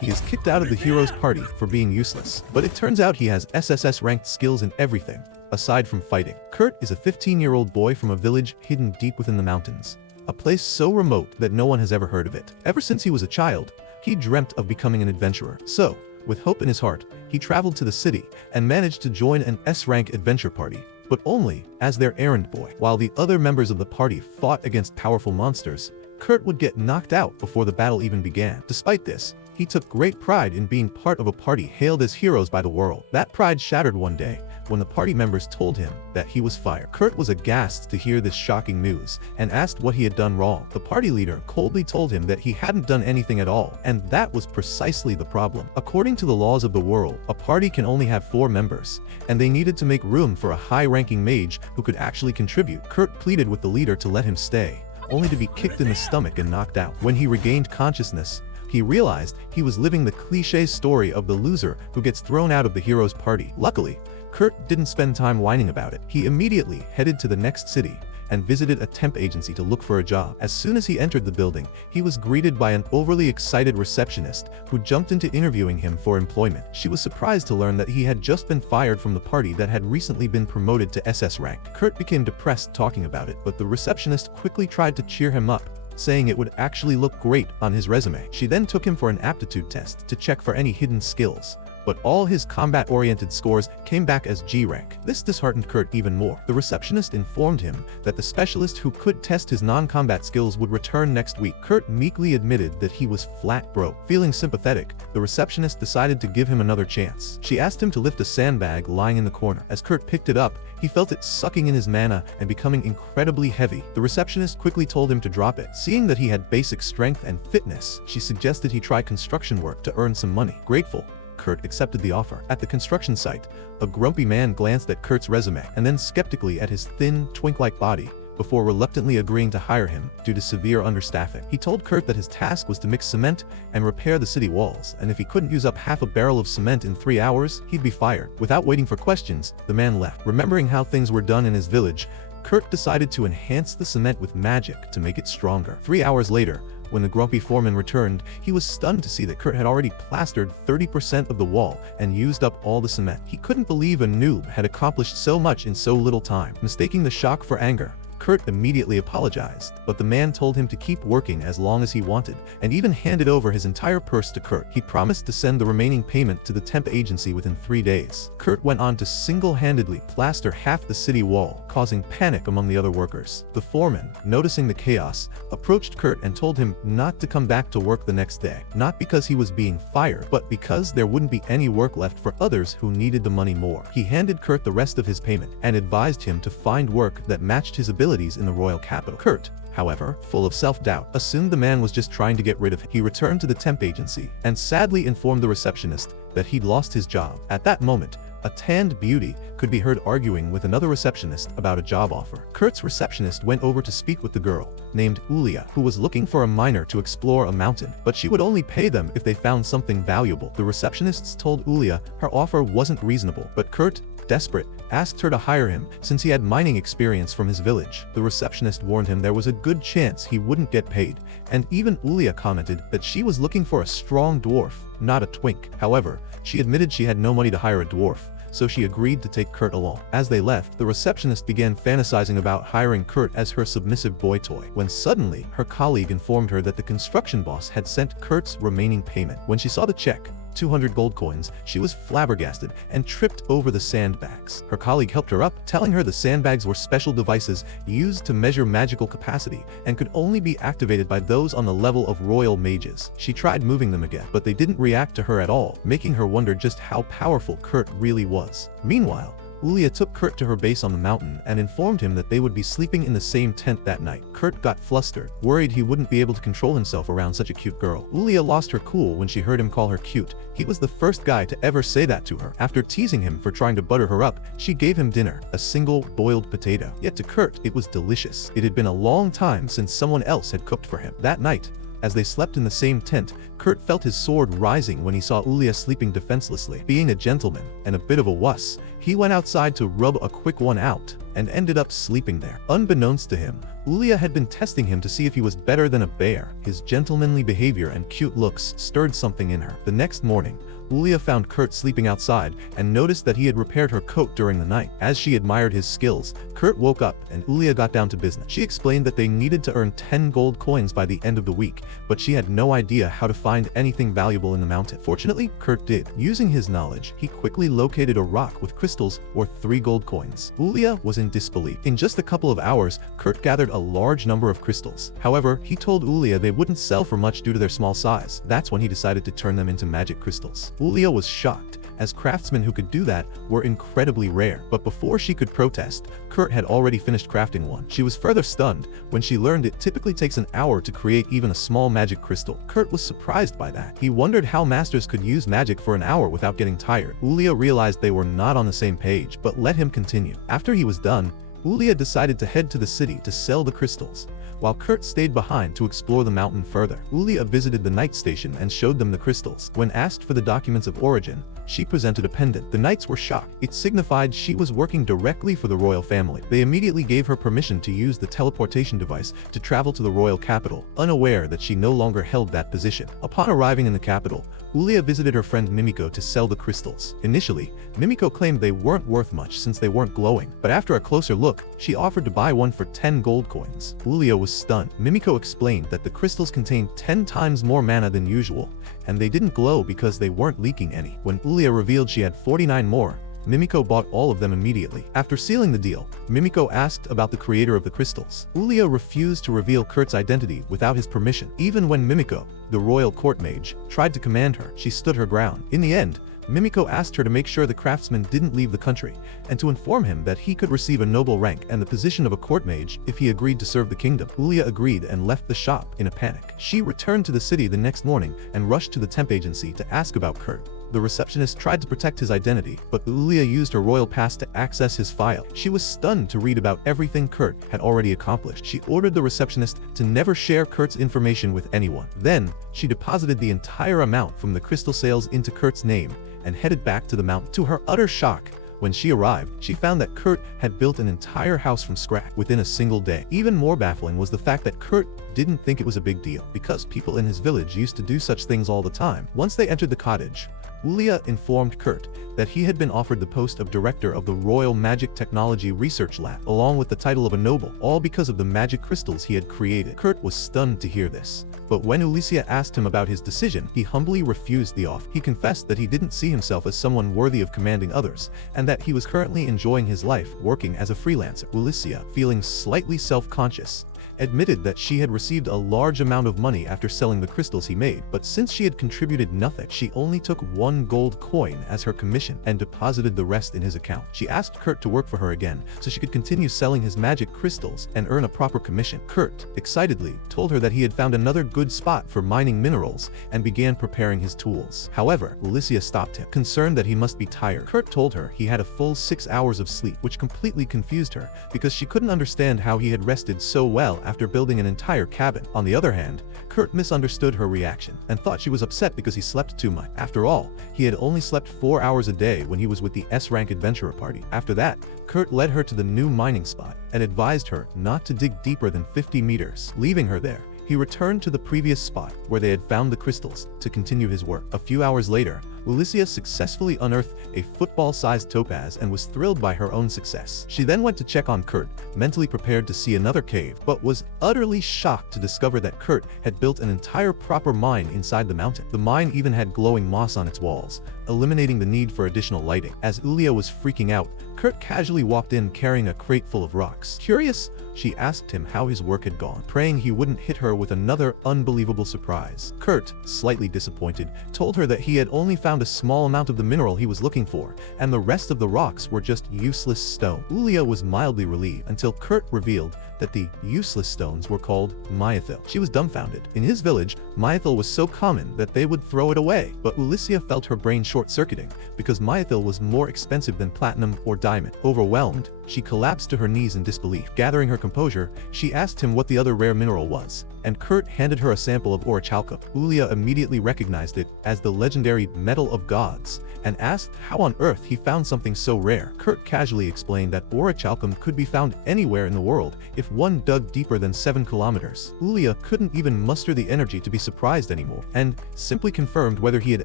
He is kicked out of the hero's party for being useless, but it turns out he has SSS-ranked skills in everything, aside from fighting. Kurt is a 15-year-old boy from a village hidden deep within the mountains, a place so remote that no one has ever heard of it. Ever since he was a child, he dreamt of becoming an adventurer. So, with hope in his heart, he traveled to the city and managed to join an S-rank adventure party, but only as their errand boy. While the other members of the party fought against powerful monsters, Kurt would get knocked out before the battle even began. Despite this, he took great pride in being part of a party hailed as heroes by the world. That pride shattered one day when the party members told him that he was fired. Kurt was aghast to hear this shocking news and asked what he had done wrong. The party leader coldly told him that he hadn't done anything at all, and that was precisely the problem. According to the laws of the world, a party can only have 4 members, and they needed to make room for a high-ranking mage who could actually contribute. Kurt pleaded with the leader to let him stay, only to be kicked in the stomach and knocked out. When he regained consciousness, he realized he was living the cliché story of the loser who gets thrown out of the hero's party. Luckily, Kurt didn't spend time whining about it. He immediately headed to the next city and visited a temp agency to look for a job. As soon as he entered the building, he was greeted by an overly excited receptionist who jumped into interviewing him for employment. She was surprised to learn that he had just been fired from the party that had recently been promoted to SS rank. Kurt became depressed talking about it, but the receptionist quickly tried to cheer him up, saying it would actually look great on his resume. She then took him for an aptitude test to check for any hidden skills, but all his combat-oriented scores came back as G rank. This disheartened Kurt even more. The receptionist informed him that the specialist who could test his non-combat skills would return next week. Kurt meekly admitted that he was flat broke. Feeling sympathetic, the receptionist decided to give him another chance. She asked him to lift a sandbag lying in the corner. As Kurt picked it up, he felt it sucking in his mana and becoming incredibly heavy. The receptionist quickly told him to drop it. Seeing that he had basic strength and fitness, she suggested he try construction work to earn some money. Grateful, Kurt accepted the offer. At the construction site, a grumpy man glanced at Kurt's resume and then skeptically at his thin, twink-like body before reluctantly agreeing to hire him due to severe understaffing. He told Kurt that his task was to mix cement and repair the city walls, and if he couldn't use up half a barrel of cement in 3 hours, he'd be fired. Without waiting for questions, the man left. Remembering how things were done in his village, Kurt decided to enhance the cement with magic to make it stronger. 3 hours later, when the grumpy foreman returned, he was stunned to see that Kurt had already plastered 30% of the wall and used up all the cement. He couldn't believe a noob had accomplished so much in so little time. Mistaking the shock for anger, Kurt immediately apologized, but the man told him to keep working as long as he wanted, and even handed over his entire purse to Kurt. He promised to send the remaining payment to the temp agency within 3 days. Kurt went on to single-handedly plaster half the city wall, causing panic among the other workers. The foreman, noticing the chaos, approached Kurt and told him not to come back to work the next day, not because he was being fired, but because there wouldn't be any work left for others who needed the money more. He handed Kurt the rest of his payment and advised him to find work that matched his abilities in the royal capital. Kurt, however, full of self-doubt, assumed the man was just trying to get rid of him. He returned to the temp agency and sadly informed the receptionist that he'd lost his job. At that moment, a tanned beauty could be heard arguing with another receptionist about a job offer. Kurt's receptionist went over to speak with the girl, named Ulia, who was looking for a miner to explore a mountain, but she would only pay them if they found something valuable. The receptionists told Ulia her offer wasn't reasonable, but Kurt, desperate, asked her to hire him since he had mining experience from his village. The receptionist warned him there was a good chance he wouldn't get paid, and even Ulia commented that she was looking for a strong dwarf, not a twink. However, she admitted she had no money to hire a dwarf, so she agreed to take Kurt along. As they left, the receptionist began fantasizing about hiring Kurt as her submissive boy toy, when suddenly her colleague informed her that the construction boss had sent Kurt's remaining payment. When she saw the check, 200 gold coins, she was flabbergasted and tripped over the sandbags. Her colleague helped her up, telling her the sandbags were special devices used to measure magical capacity and could only be activated by those on the level of royal mages. She tried moving them again, but they didn't react to her at all, making her wonder just how powerful Kurt really was. Meanwhile, Ulia took Kurt to her base on the mountain and informed him that they would be sleeping in the same tent that night. Kurt got flustered, worried he wouldn't be able to control himself around such a cute girl. Ulia lost her cool when she heard him call her cute. He was the first guy to ever say that to her. After teasing him for trying to butter her up, she gave him dinner, a single boiled potato. Yet to Kurt, it was delicious. It had been a long time since someone else had cooked for him. That night, as they slept in the same tent, Kurt felt his sword rising when he saw Ulia sleeping defenselessly. Being a gentleman and a bit of a wuss, He went outside to rub a quick one out and ended up sleeping there. Unbeknownst to him, Ulia had been testing him to see if he was better than a bear. His gentlemanly behavior and cute looks stirred something in her. The next morning, Ulia found Kurt sleeping outside and noticed that he had repaired her coat during the night. As she admired his skills, Kurt woke up and Ulia got down to business. She explained that they needed to earn 10 gold coins by the end of the week, but she had no idea how to find anything valuable in the mountain. Fortunately, Kurt did. Using his knowledge, he quickly located a rock with crystals worth 3 gold coins. Ulia was in disbelief. In just a couple of hours, Kurt gathered a large number of crystals. However, he told Ulia they wouldn't sell for much due to their small size. That's when he decided to turn them into magic crystals. Ulia was shocked, as craftsmen who could do that were incredibly rare. But before she could protest, Kurt had already finished crafting one. She was further stunned when she learned it typically takes an hour to create even a small magic crystal. Kurt was surprised by that. He wondered how masters could use magic for an hour without getting tired. Ulia realized they were not on the same page, but let him continue. After he was done, Ulia decided to head to the city to sell the crystals, while Kurt stayed behind to explore the mountain further. Ulia visited the night station and showed them the crystals. When asked for the documents of origin, she presented a pendant. The knights were shocked. It signified she was working directly for the royal family. They immediately gave her permission to use the teleportation device to travel to the royal capital, unaware that she no longer held that position. Upon arriving in the capital, Ulia visited her friend Mimiko to sell the crystals. Initially, Mimiko claimed they weren't worth much since they weren't glowing, but after a closer look, she offered to buy one for 10 gold coins. Ulia was stunned. Mimiko explained that the crystals contained 10 times more mana than usual, and they didn't glow because they weren't leaking any. When Ulia revealed she had 49 more, Mimiko bought all of them immediately. After sealing the deal, Mimiko asked about the creator of the crystals. Ulia refused to reveal Kurt's identity without his permission. Even when Mimiko, the royal court mage, tried to command her, she stood her ground. In the end, Mimiko asked her to make sure the craftsman didn't leave the country, and to inform him that he could receive a noble rank and the position of a court mage if he agreed to serve the kingdom. Ulia agreed and left the shop in a panic. She returned to the city the next morning and rushed to the temp agency to ask about Kurt. The receptionist tried to protect his identity, but Ulia used her royal pass to access his file. She was stunned to read about everything Kurt had already accomplished. She ordered the receptionist to never share Kurt's information with anyone. Then, she deposited the entire amount from the crystal sales into Kurt's name and headed back to the mountain. To her utter shock, when she arrived, she found that Kurt had built an entire house from scratch within a single day. Even more baffling was the fact that Kurt didn't think it was a big deal, because people in his village used to do such things all the time. Once they entered the cottage, Ulia informed Kurt that he had been offered the post of director of the Royal Magic Technology Research Lab, along with the title of a noble, all because of the magic crystals he had created. Kurt was stunned to hear this, but when Ulia asked him about his decision, he humbly refused the offer. He confessed that he didn't see himself as someone worthy of commanding others, and that he was currently enjoying his life working as a freelancer. Ulia, feeling slightly self-conscious, admitted that she had received a large amount of money after selling the crystals he made, but since she had contributed nothing, she only took 1 gold coin as her commission and deposited the rest in his account. She asked Kurt to work for her again so she could continue selling his magic crystals and earn a proper commission. Kurt, excitedly, told her that he had found another good spot for mining minerals and began preparing his tools. However, Ulia stopped him, concerned that he must be tired. Kurt told her he had a full 6 hours of sleep, which completely confused her because she couldn't understand how he had rested so well after building an entire cabin. On the other hand, Kurt misunderstood her reaction and thought she was upset because he slept too much. After all, he had only slept 4 hours a day when he was with the S-rank adventurer party. After that, Kurt led her to the new mining spot and advised her not to dig deeper than 50 meters. Leaving her there, he returned to the previous spot where they had found the crystals to continue his work. A few hours later, Ulia successfully unearthed a football-sized topaz and was thrilled by her own success. She then went to check on Kurt, mentally prepared to see another cave, but was utterly shocked to discover that Kurt had built an entire proper mine inside the mountain. The mine even had glowing moss on its walls, eliminating the need for additional lighting. As Ulia was freaking out, Kurt casually walked in carrying a crate full of rocks. Curious, she asked him how his work had gone, praying he wouldn't hit her with another unbelievable surprise. Kurt, slightly disappointed, told her that he had only found a small amount of the mineral he was looking for, and the rest of the rocks were just useless stone. Ulia was mildly relieved until Kurt revealed that the useless stones were called myethil. She was dumbfounded. In his village, myethil was so common that they would throw it away, but Ulysia felt her brain short-circuiting because myethil was more expensive than platinum or diamond. Overwhelmed, she collapsed to her knees in disbelief. Gathering her composure, she asked him what the other rare mineral was, and Kurt handed her a sample of orichalcum. Ulia immediately recognized it as the legendary Metal of Gods and asked how on earth he found something so rare. Kurt casually explained that orichalcum could be found anywhere in the world if one dug deeper than 7 kilometers. Ulia couldn't even muster the energy to be surprised anymore, and simply confirmed whether he had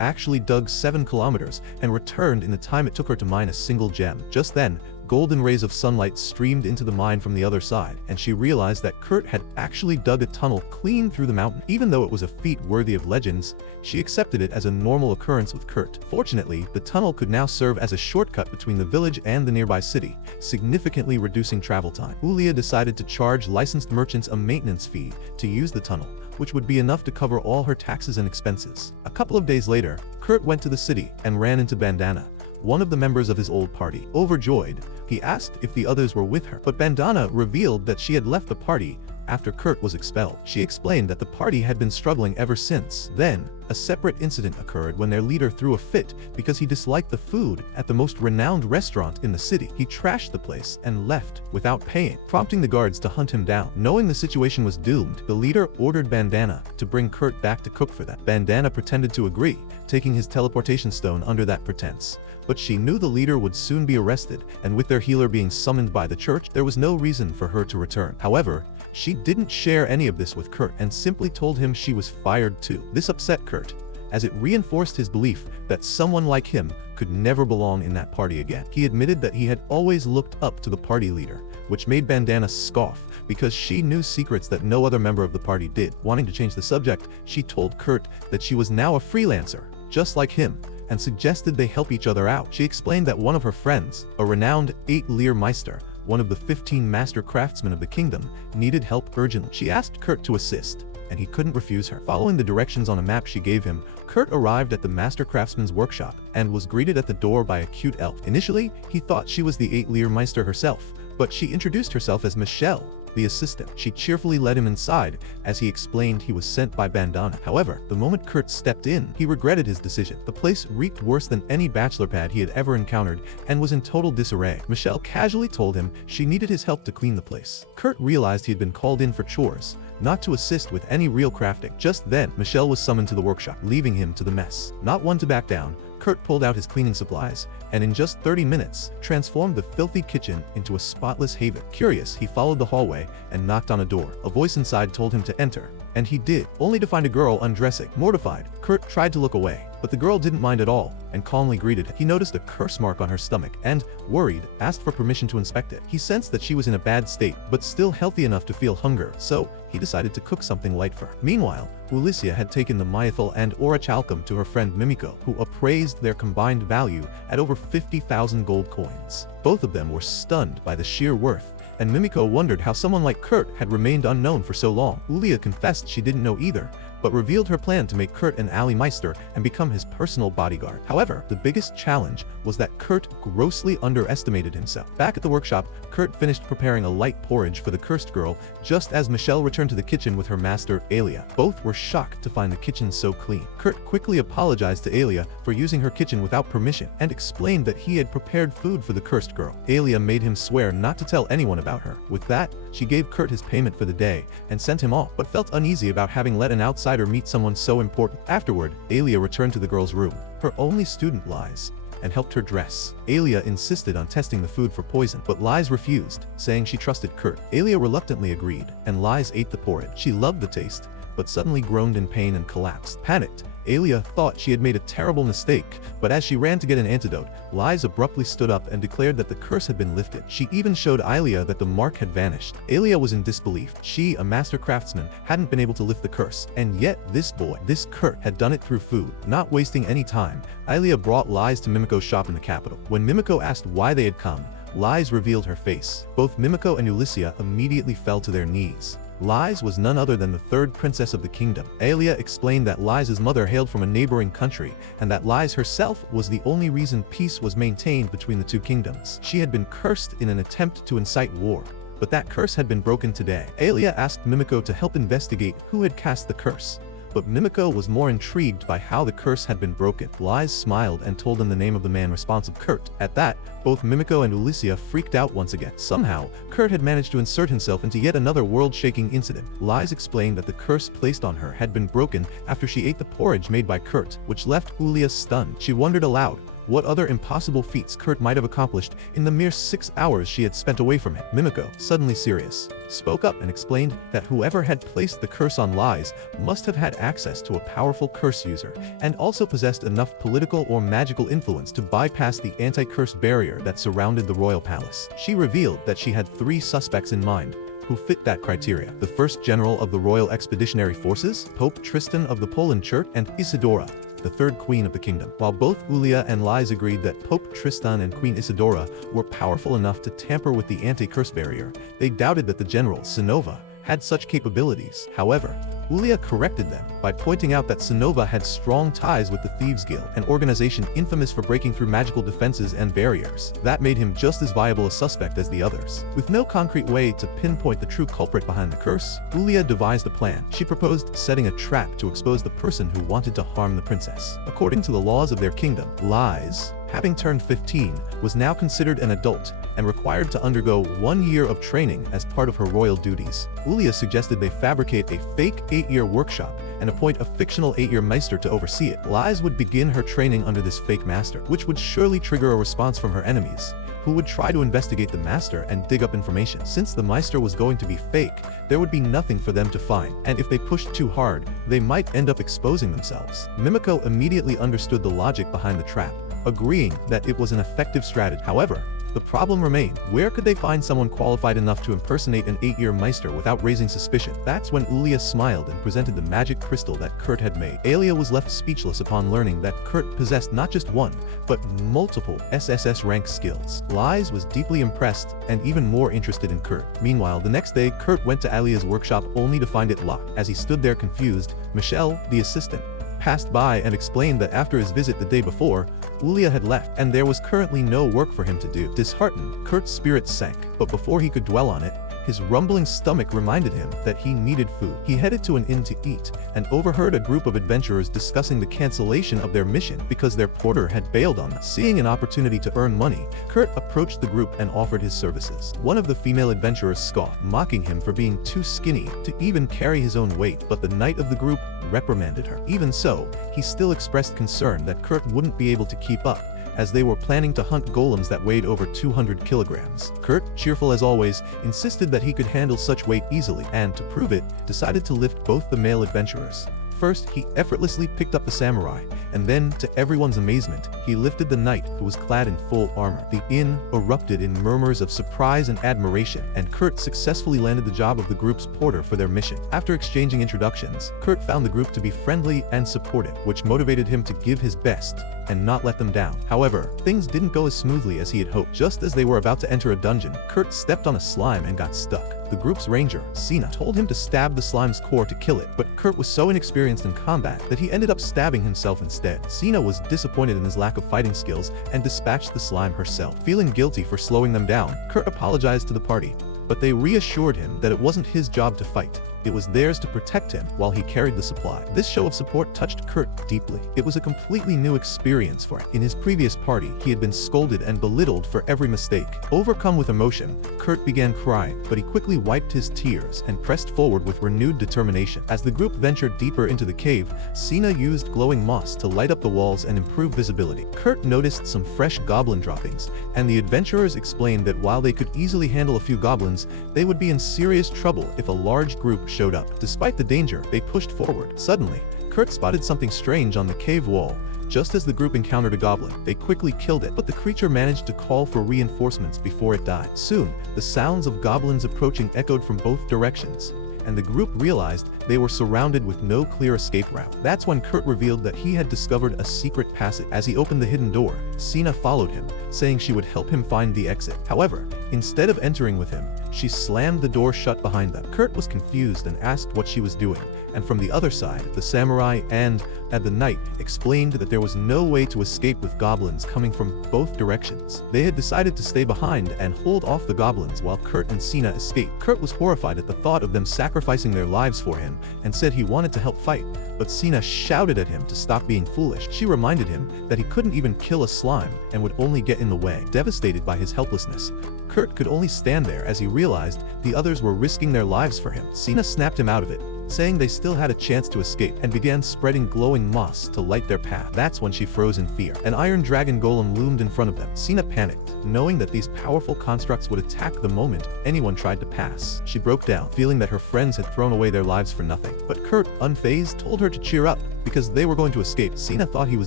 actually dug 7 kilometers and returned in the time it took her to mine a single gem. Just then, golden rays of sunlight streamed into the mine from the other side, and she realized that Kurt had actually dug a tunnel clean through the mountain. Even though it was a feat worthy of legends, she accepted it as a normal occurrence with Kurt. Fortunately, the tunnel could now serve as a shortcut between the village and the nearby city, significantly reducing travel time. Ulia decided to charge licensed merchants a maintenance fee to use the tunnel, which would be enough to cover all her taxes and expenses. A couple of days later, Kurt went to the city and ran into Bandana, one of the members of his old party. Overjoyed, he asked if the others were with her, but Bandana revealed that she had left the party after Kurt was expelled. She explained that the party had been struggling ever since. Then, a separate incident occurred when their leader threw a fit because he disliked the food at the most renowned restaurant in the city. He trashed the place and left without paying, prompting the guards to hunt him down. Knowing the situation was doomed, the leader ordered Bandana to bring Kurt back to cook for them. Bandana pretended to agree, taking his teleportation stone under that pretense. But she knew the leader would soon be arrested, and with their healer being summoned by the church, there was no reason for her to return. However, she didn't share any of this with Kurt and simply told him she was fired too. This upset Kurt, as it reinforced his belief that someone like him could never belong in that party again. He admitted that he had always looked up to the party leader, which made Bandana scoff because she knew secrets that no other member of the party did. Wanting to change the subject, she told Kurt that she was now a freelancer, just like him, and suggested they help each other out. She explained that one of her friends, a renowned 8-Leer Meister, one of the 15 master craftsmen of the kingdom, needed help urgently. She asked Kurt to assist, and he couldn't refuse her. Following the directions on a map she gave him, Kurt arrived at the master craftsman's workshop and was greeted at the door by a cute elf. Initially, he thought she was the 8-Leer Meister herself, but she introduced herself as Michelle, the assistant. She cheerfully led him inside as he explained he was sent by Bandana. However, the moment Kurt stepped in, he regretted his decision. The place reeked worse than any bachelor pad he had ever encountered and was in total disarray. Michelle casually told him she needed his help to clean the place. Kurt realized he had been called in for chores, not to assist with any real crafting. Just then, Michelle was summoned to the workshop, leaving him to the mess. Not one to back down, Kurt pulled out his cleaning supplies, and in just 30 minutes, transformed the filthy kitchen into a spotless haven. Curious, he followed the hallway and knocked on a door. A voice inside told him to enter, and he did, only to find a girl undressing. Mortified, Kurt tried to look away, but the girl didn't mind at all and calmly greeted him. He noticed a curse mark on her stomach and, worried, asked for permission to inspect it. He sensed that she was in a bad state, but still healthy enough to feel hunger, so he decided to cook something light for her. Meanwhile, Ulysia had taken the myethil and orichalcum to her friend Mimiko, who appraised their combined value at over 50,000 gold coins. Both of them were stunned by the sheer worth, and Mimiko wondered how someone like Kurt had remained unknown for so long. Ulia confessed she didn't know either, but revealed her plan to make Kurt an ally Meister and become his personal bodyguard. However, the biggest challenge was that Kurt grossly underestimated himself. Back at the workshop, Kurt finished preparing a light porridge for the cursed girl just as Michelle returned to the kitchen with her master, Alia. Both were shocked to find the kitchen so clean. Kurt quickly apologized to Alia for using her kitchen without permission and explained that he had prepared food for the cursed girl. Alia made him swear not to tell anyone about her. With that, she gave Kurt his payment for the day and sent him off, but felt uneasy about having let an outsider meet someone so important. Afterward, Alia returned to the girl's room, her only student Lies, and helped her dress. Alia insisted on testing the food for poison, but Lies refused, saying she trusted Kurt. Alia reluctantly agreed, and Lies ate the porridge. She loved the taste, but suddenly groaned in pain and collapsed. Panicked, Alia thought she had made a terrible mistake, but as she ran to get an antidote, Lies abruptly stood up and declared that the curse had been lifted. She even showed Alia that the mark had vanished. Alia was in disbelief. She, a master craftsman, hadn't been able to lift the curse, and yet this boy, this Kurt, had done it through food. Not wasting any time, Alia brought Lies to Mimiko's shop in the capital. When Mimiko asked why they had come, Lies revealed her face. Both Mimiko and Ulysia immediately fell to their knees. Lies was none other than the third princess of the kingdom. Alia explained that Lies' mother hailed from a neighboring country, and that Lies herself was the only reason peace was maintained between the two kingdoms. She had been cursed in an attempt to incite war, but that curse had been broken today. Alia asked Mimiko to help investigate who had cast the curse, but Mimiko was more intrigued by how the curse had been broken. Lies smiled and told them the name of the man responsible, Kurt. At that, both Mimiko and Ulysia freaked out once again. Somehow, Kurt had managed to insert himself into yet another world-shaking incident. Lies explained that the curse placed on her had been broken after she ate the porridge made by Kurt, which left Ulia stunned. She wondered aloud what other impossible feats Kurt might have accomplished in the mere 6 hours she had spent away from him. Mimiko, suddenly serious, spoke up and explained that whoever had placed the curse on Lies must have had access to a powerful curse user, and also possessed enough political or magical influence to bypass the anti-curse barrier that surrounded the royal palace. She revealed that she had 3 suspects in mind who fit that criteria: the first general of the Royal Expeditionary Forces, Pope Tristan of the Poland Church, and Isidora, the third queen of the kingdom. While both Ulia and Lies agreed that Pope Tristan and Queen Isidora were powerful enough to tamper with the anti-curse barrier, they doubted that the general, Sinova, had such capabilities. However, Ulia corrected them by pointing out that Sinova had strong ties with the Thieves Guild, an organization infamous for breaking through magical defenses and barriers. That made him just as viable a suspect as the others. With no concrete way to pinpoint the true culprit behind the curse, Ulia devised a plan. She proposed setting a trap to expose the person who wanted to harm the princess. According to the laws of their kingdom, Lies, having turned 15, was now considered an adult and required to undergo 1 year of training as part of her royal duties. Ulia suggested they fabricate a fake 8-year workshop and appoint a fictional 8-year Meister to oversee it. Lies would begin her training under this fake master, which would surely trigger a response from her enemies, who would try to investigate the master and dig up information. Since the Meister was going to be fake, there would be nothing for them to find, and if they pushed too hard, they might end up exposing themselves. Mimiko immediately understood the logic behind the trap, agreeing that it was an effective strategy. However, the problem remained: where could they find someone qualified enough to impersonate an 8-year Meister without raising suspicion? That's when Ulia smiled and presented the magic crystal that Kurt had made. Alia was left speechless upon learning that Kurt possessed not just one, but multiple SSS rank skills. Lies was deeply impressed and even more interested in Kurt. Meanwhile, the next day, Kurt went to Alia's workshop only to find it locked. As he stood there confused, Michelle, the assistant, passed by and explained that after his visit the day before, Ulia had left, and there was currently no work for him to do. Disheartened, Kurt's spirits sank, but before he could dwell on it, his rumbling stomach reminded him that he needed food. He headed to an inn to eat, and overheard a group of adventurers discussing the cancellation of their mission because their porter had bailed on them. Seeing an opportunity to earn money, Kurt approached the group and offered his services. One of the female adventurers scoffed, mocking him for being too skinny to even carry his own weight, but the knight of the group reprimanded her. Even so, he still expressed concern that Kurt wouldn't be able to keep up, as they were planning to hunt golems that weighed over 200 kilograms. Kurt, cheerful as always, insisted that he could handle such weight easily, and to prove it, decided to lift both the male adventurers. First, he effortlessly picked up the samurai, and then, to everyone's amazement, he lifted the knight, who was clad in full armor. The inn erupted in murmurs of surprise and admiration, and Kurt successfully landed the job of the group's porter for their mission. After exchanging introductions, Kurt found the group to be friendly and supportive, which motivated him to give his best and not let them down. However, things didn't go as smoothly as he had hoped. Just as they were about to enter a dungeon, Kurt stepped on a slime and got stuck. The group's ranger, Sina, told him to stab the slime's core to kill it, but Kurt was so inexperienced in combat that he ended up stabbing himself instead. Sina was disappointed in his lack of fighting skills and dispatched the slime herself. Feeling guilty for slowing them down, Kurt apologized to the party, but they reassured him that it wasn't his job to fight. It was theirs to protect him while he carried the supply. This show of support touched Kurt deeply. It was a completely new experience for him. In his previous party, he had been scolded and belittled for every mistake. Overcome with emotion, Kurt began crying, but he quickly wiped his tears and pressed forward with renewed determination. As the group ventured deeper into the cave, Sina used glowing moss to light up the walls and improve visibility. Kurt noticed some fresh goblin droppings, and the adventurers explained that while they could easily handle a few goblins, they would be in serious trouble if a large group showed up. Despite the danger, they pushed forward. Suddenly, Kurt spotted something strange on the cave wall. Just as the group encountered a goblin, they quickly killed it, but the creature managed to call for reinforcements before it died. Soon, the sounds of goblins approaching echoed from both directions, and the group realized they were surrounded with no clear escape route. That's when Kurt revealed that he had discovered a secret passage. As he opened the hidden door, Sina followed him, saying she would help him find the exit. However, instead of entering with him, she slammed the door shut behind them. Kurt was confused and asked what she was doing, and from the other side, the samurai and the knight explained that there was no way to escape with goblins coming from both directions. They had decided to stay behind and hold off the goblins while Kurt and Sina escaped. Kurt was horrified at the thought of them sacrificing their lives for him and said he wanted to help fight, but Sina shouted at him to stop being foolish. She reminded him that he couldn't even kill a slime and would only get in the way. Devastated by his helplessness, Kurt could only stand there as he realized the others were risking their lives for him. Sina snapped him out of it, saying they still had a chance to escape, and began spreading glowing moss to light their path. That's when she froze in fear. An iron dragon golem loomed in front of them. Sina panicked, knowing that these powerful constructs would attack the moment anyone tried to pass. She broke down, feeling that her friends had thrown away their lives for nothing. But Kurt, unfazed, told her to cheer up, because they were going to escape. Sina thought he was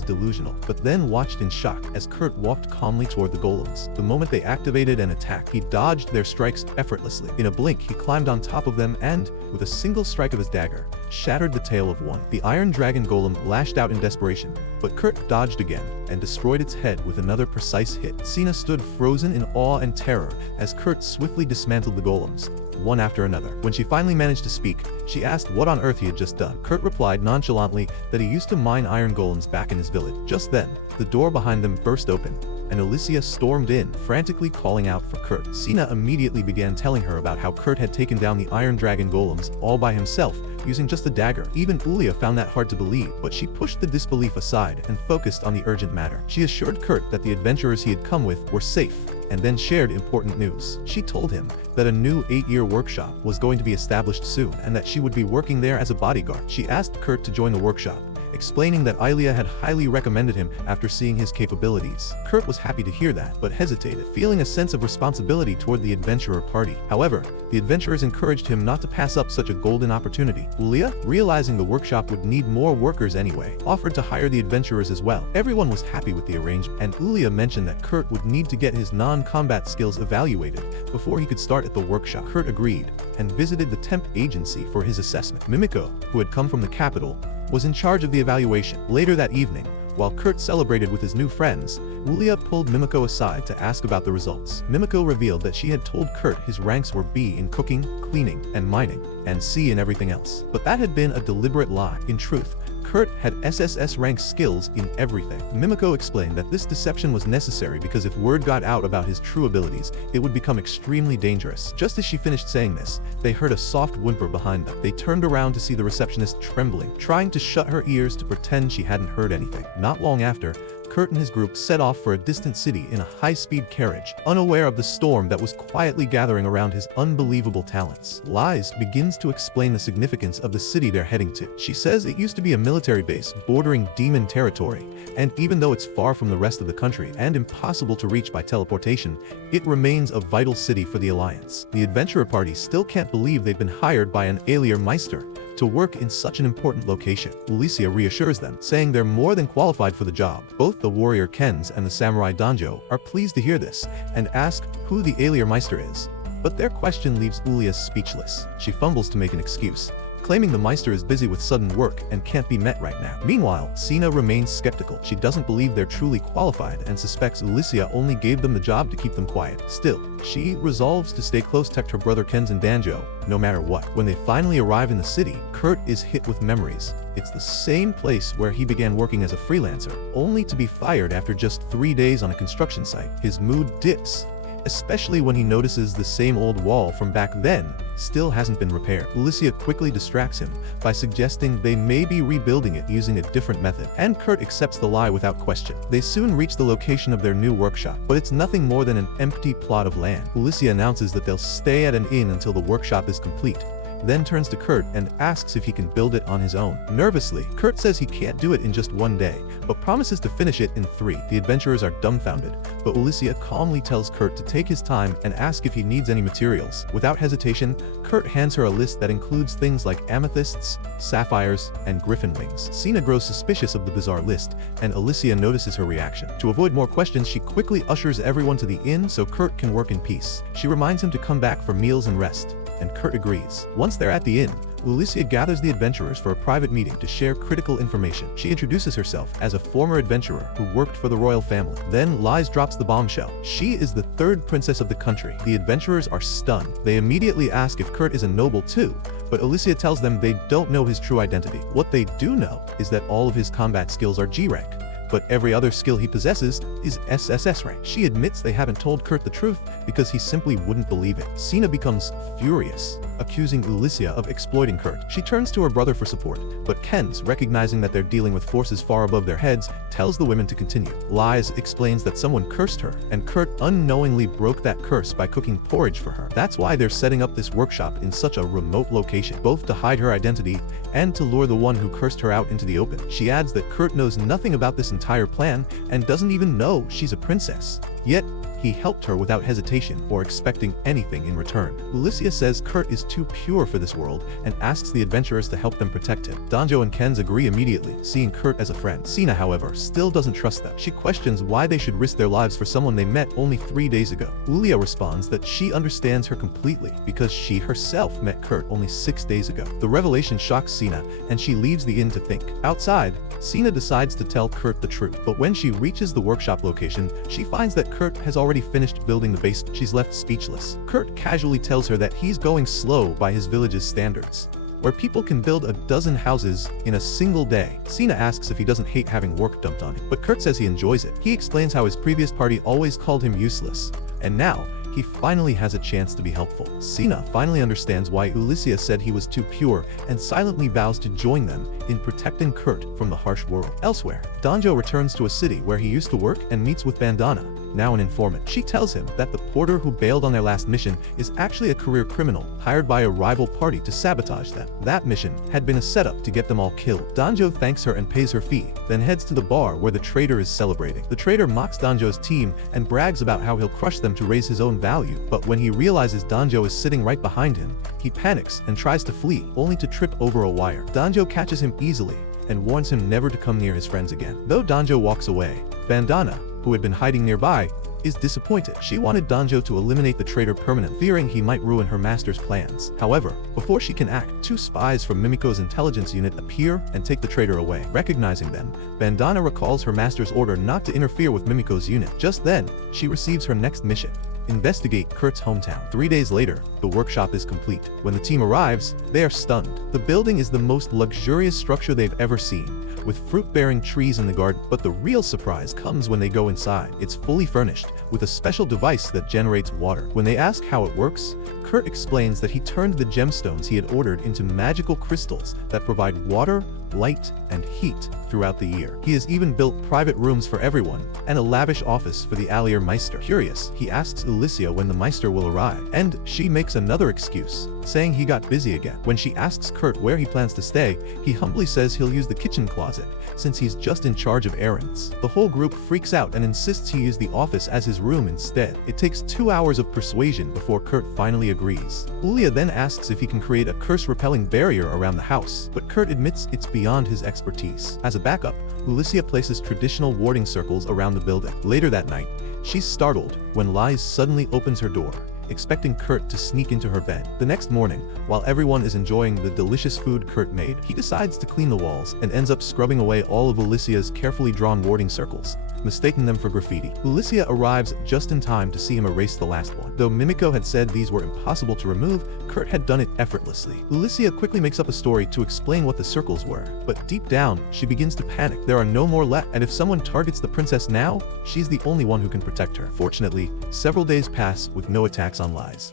delusional, but then watched in shock as Kurt walked calmly toward the golems. The moment they activated and attacked, he dodged their strikes effortlessly. In a blink, he climbed on top of them and, with a single strike of his dagger, shattered the tail of one. The iron dragon golem lashed out in desperation, but Kurt dodged again and destroyed its head with another precise hit. Sina stood frozen in awe and terror as Kurt swiftly dismantled the golems, one after another. When she finally managed to speak, she asked what on earth he had just done. Kurt replied nonchalantly that he used to mine iron golems back in his village. Just then, the door behind them burst open, and Alicia stormed in, frantically calling out for Kurt. Sina immediately began telling her about how Kurt had taken down the iron dragon golems all by himself, using just a dagger. Even Ulia found that hard to believe, but she pushed the disbelief aside and focused on the urgent matter. She assured Kurt that the adventurers he had come with were safe, and then shared important news. She told him that a new 8-year workshop was going to be established soon, and that she would be working there as a bodyguard. She asked Kurt to join the workshop, explaining that Ilia had highly recommended him after seeing his capabilities. Kurt was happy to hear that, but hesitated, feeling a sense of responsibility toward the adventurer party. However, the adventurers encouraged him not to pass up such a golden opportunity. Ulia, realizing the workshop would need more workers anyway, offered to hire the adventurers as well. Everyone was happy with the arrangement, and Ulia mentioned that Kurt would need to get his non-combat skills evaluated before he could start at the workshop. Kurt agreed and visited the temp agency for his assessment. Mimiko, who had come from the capital, was in charge of the evaluation. Later that evening, while Kurt celebrated with his new friends, Ulia pulled Mimiko aside to ask about the results. Mimiko revealed that she had told Kurt his ranks were B in cooking, cleaning, and mining, and C in everything else. But that had been a deliberate lie. In truth, Kurt had SSS rank skills in everything. Mimiko explained that this deception was necessary because if word got out about his true abilities, it would become extremely dangerous. Just as she finished saying this, they heard a soft whimper behind them. They turned around to see the receptionist trembling, trying to shut her ears to pretend she hadn't heard anything. Not long after, Kurt and his group set off for a distant city in a high-speed carriage, unaware of the storm that was quietly gathering around his unbelievable talents. Lies begins to explain the significance of the city they're heading to. She says it used to be a military base bordering demon territory, and even though it's far from the rest of the country and impossible to reach by teleportation, it remains a vital city for the Alliance. The adventurer party still can't believe they've been hired by an Alier Meister to work in such an important location. Alicia reassures them, saying they're more than qualified for the job. Both the warrior Kens and the samurai Danjo are pleased to hear this and ask who the Alier Meister is. But their question leaves Ulia speechless. She fumbles to make an excuse, claiming the Meister is busy with sudden work and can't be met right now. Meanwhile, Sina remains skeptical. She doesn't believe they're truly qualified and suspects Alicia only gave them the job to keep them quiet. Still, she resolves to stay close to her brother Kens and Danjo, no matter what. When they finally arrive in the city, Kurt is hit with memories. It's the same place where he began working as a freelancer, only to be fired after just 3 days on a construction site. His mood dips, especially when he notices the same old wall from back then still hasn't been repaired. Alicia quickly distracts him by suggesting they may be rebuilding it using a different method, and Kurt accepts the lie without question. They soon reach the location of their new workshop, but it's nothing more than an empty plot of land. Alicia announces that they'll stay at an inn until the workshop is complete, then turns to Kurt and asks if he can build it on his own. Nervously, Kurt says he can't do it in just 1 day, but promises to finish it in 3. The adventurers are dumbfounded, but Alicia calmly tells Kurt to take his time and ask if he needs any materials. Without hesitation, Kurt hands her a list that includes things like amethysts, sapphires, and griffin wings. Sina grows suspicious of the bizarre list, and Alicia notices her reaction. To avoid more questions, she quickly ushers everyone to the inn so Kurt can work in peace. She reminds him to come back for meals and rest, and Kurt agrees. Once they're at the inn, Ulysia gathers the adventurers for a private meeting to share critical information. She introduces herself as a former adventurer who worked for the royal family. Then Lies drops the bombshell. She is the third princess of the country. The adventurers are stunned. They immediately ask if Kurt is a noble too, but Ulysia tells them they don't know his true identity. What they do know is that all of his combat skills are G rank, but every other skill he possesses is SSS rank. She admits they haven't told Kurt the truth because he simply wouldn't believe it. Sina becomes furious, accusing Ulysia of exploiting Kurt. She turns to her brother for support, but Ken's, recognizing that they're dealing with forces far above their heads, tells the women to continue. Lies explains that someone cursed her, and Kurt unknowingly broke that curse by cooking porridge for her. That's why they're setting up this workshop in such a remote location, both to hide her identity and to lure the one who cursed her out into the open. She adds that Kurt knows nothing about this entire plan and doesn't even know she's a princess. Yet, he helped her without hesitation or expecting anything in return. Ulysia says Kurt is too pure for this world and asks the adventurers to help them protect him. Danjo and Ken's agree immediately, seeing Kurt as a friend. Sina, however, still doesn't trust them. She questions why they should risk their lives for someone they met only 3 days ago. Ulia responds that she understands her completely because she herself met Kurt only 6 days ago. The revelation shocks Sina, and she leaves the inn to think. Outside, Sina decides to tell Kurt the truth, but when she reaches the workshop location, she finds that Kurt has already finished building the base. She's left speechless. Kurt casually tells her that he's going slow by his village's standards, where people can build a dozen houses in a single day. Sina asks if he doesn't hate having work dumped on him, but Kurt says he enjoys it. He explains how his previous party always called him useless, and now he finally has a chance to be helpful. Sina finally understands why Ulysia said he was too pure and silently vows to join them in protecting Kurt from the harsh world. Elsewhere, Danjo returns to a city where he used to work and meets with Bandana, now an informant. She tells him that the porter who bailed on their last mission is actually a career criminal hired by a rival party to sabotage them. That mission had been a setup to get them all killed. Danjo thanks her and pays her fee, then heads to the bar where the traitor is celebrating. The traitor mocks Danjo's team and brags about how he'll crush them to raise his own value, but when he realizes Danjo is sitting right behind him, he panics and tries to flee, only to trip over a wire. Danjo catches him easily and warns him never to come near his friends again. Though Danjo walks away, Bandana, who had been hiding nearby, is disappointed. She wanted Danjo to eliminate the traitor permanently, fearing he might ruin her master's plans. However, before she can act, 2 spies from Mimiko's intelligence unit appear and take the traitor away. Recognizing them, Bandana recalls her master's order not to interfere with Mimiko's unit. Just then, she receives her next mission: investigate Kurt's hometown. 3 days later, the workshop is complete. When the team arrives, they are stunned. The building is the most luxurious structure they've ever seen, with fruit-bearing trees in the garden. But the real surprise comes when they go inside. It's fully furnished, with a special device that generates water. When they ask how it works, Kurt explains that he turned the gemstones he had ordered into magical crystals that provide water, light, and heat throughout the year. He has even built private rooms for everyone and a lavish office for the Allier Meister. Curious, he asks Ulysia when the Meister will arrive, and she makes another excuse, saying he got busy again. When she asks Kurt where he plans to stay, he humbly says he'll use the kitchen closet, since he's just in charge of errands. The whole group freaks out and insists he use the office as his room instead. It takes 2 hours of persuasion before Kurt finally agrees. Ulia then asks if he can create a curse-repelling barrier around the house, but Kurt admits it's beyond his expertise. As a backup, Ulysia places traditional warding circles around the building. Later that night, she's startled when Lies suddenly opens her door, expecting Kurt to sneak into her bed. The next morning, while everyone is enjoying the delicious food Kurt made, he decides to clean the walls and ends up scrubbing away all of Ulysia's carefully drawn warding circles, mistaking them for graffiti. Ulysia arrives just in time to see him erase the last one. Though Mimiko had said these were impossible to remove, Kurt had done it effortlessly. Ulysia quickly makes up a story to explain what the circles were, but deep down, she begins to panic. There are no more left, and if someone targets the princess now, she's the only one who can protect her. Fortunately, several days pass with no attacks on Lies.